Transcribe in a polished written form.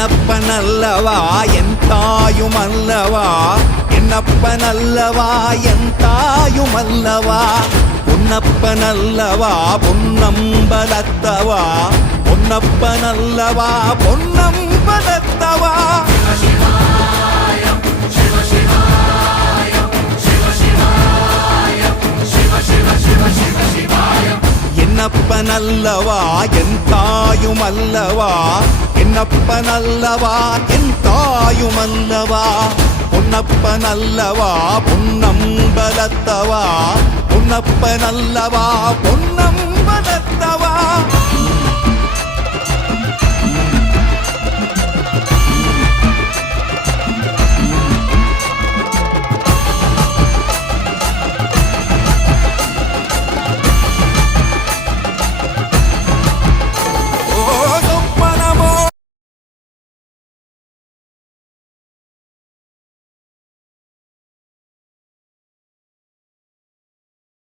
என்னப்பனல்லவா என் தாயுமல்லவா, என்னப்பனல்லவா என் தாயுமல்லவா, பொன்னப்பனல்லவா பொன்னம்பலத்தவா, பொன்னப்பனல்லவா பொன்னம்பலத்தவா. என்னப்பனல்லவா என் தாயுமல்லவா, என்னப்பனல்லவா என் தாயுமல்லவா, பொன்னப்பனல்லவா பொன்னம்பலத்தவா, பொன்னப்பனல்லவா பொன்னம்பலத்தவா.